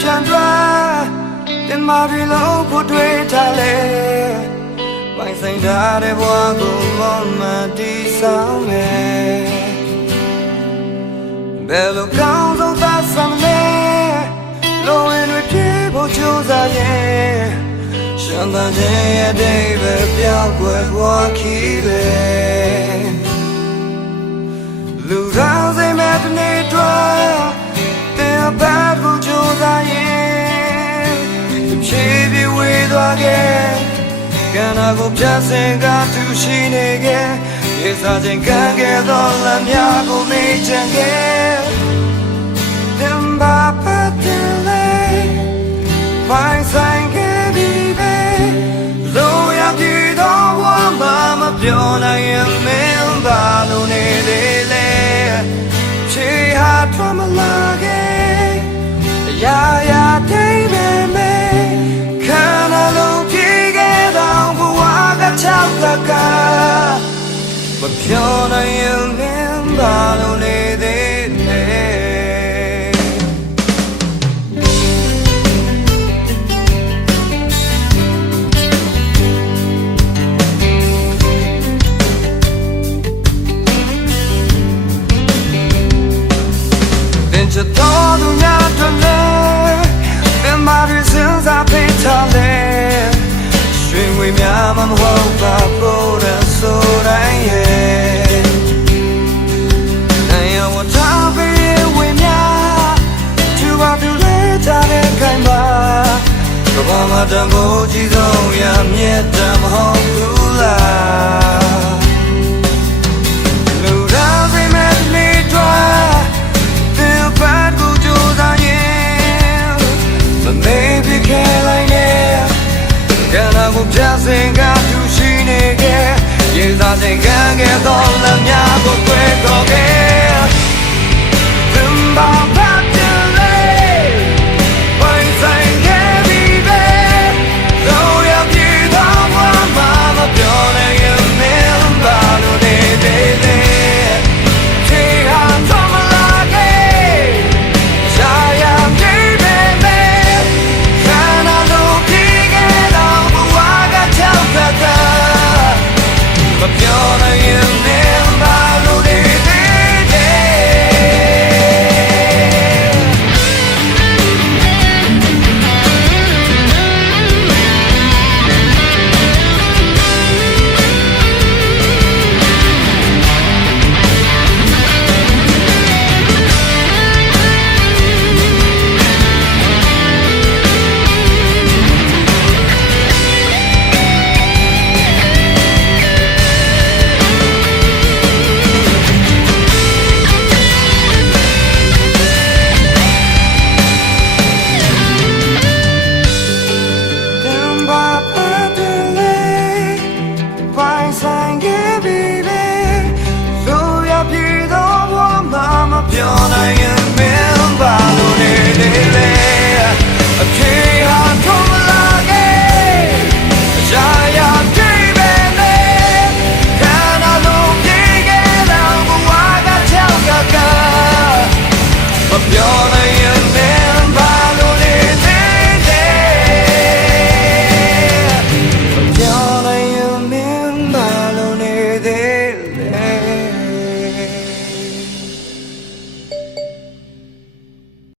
ပြန်သွားတင်မာရီလုံးဖို့တွေ့ထားလေပိုင်ဆိုင်ထားတဲ့ဘဝကိုမောင်းမတီးဆောင်မယ်ဘယ်လိုကောင်းဆုံးသာစမ်းလဲလိုရင်တွေပြေဖို့ကြိုးစားရဲ့ရှမ်းသခြင်းရဲ့အတိတ်ပဲပြောင်းကွယ်ဘဝခီးပဲလူရောင်စိတ်မဲ့တနေ့တော့တင်ပါဖို့ကြိုးစားရဲ့ချေပြီးဝေးသွားခဲ့ကံနာကိုပြစင်ကသူရှိနေခဲ့ရေစားခြင်းကံခဲ့သောလမ်းများကိုမေ့ချင်ခဲ့တင်ပါပတ်တယ်လေပိုင်ဆိုင်ခဲ့ပြီးပဲလိုရပြီးတော့ဝမ်းမပြောနိုင်ရင်မင်းပါလို့နေသေးလေချေဟာထွမ်းမလာခဲ့ရာရာတိတ်ပဲမဲခန္ဓာလုံးပြေခဲ့တော့ဘဝကချောက်ကကမပြောနိုင်ရင်မင်းပါလို့နေသေးတယ်တင်ချတော်သူများတို့လည်းမာရီစင်စားပေးထားလေရွှေငွေများမဟုတ်ပါဘူးတဲ့ဆိုတိုင်းရဲ့နိုင်ဝတ်ထားပေးဝေများသူပါသူလေးထားတဲ့ခိုင်ပါကဘာမှတန်ဖိုးကြီးဆုံးရမြတ်တမဟုတ်ဘူးလားလူတော်စိတ်မဲ့လေးတော့တင်ပါကူကြိုးစားရဲ့Maybe can't get Can I go just sing out to she nigga Yes I think I get all the nyako quick okay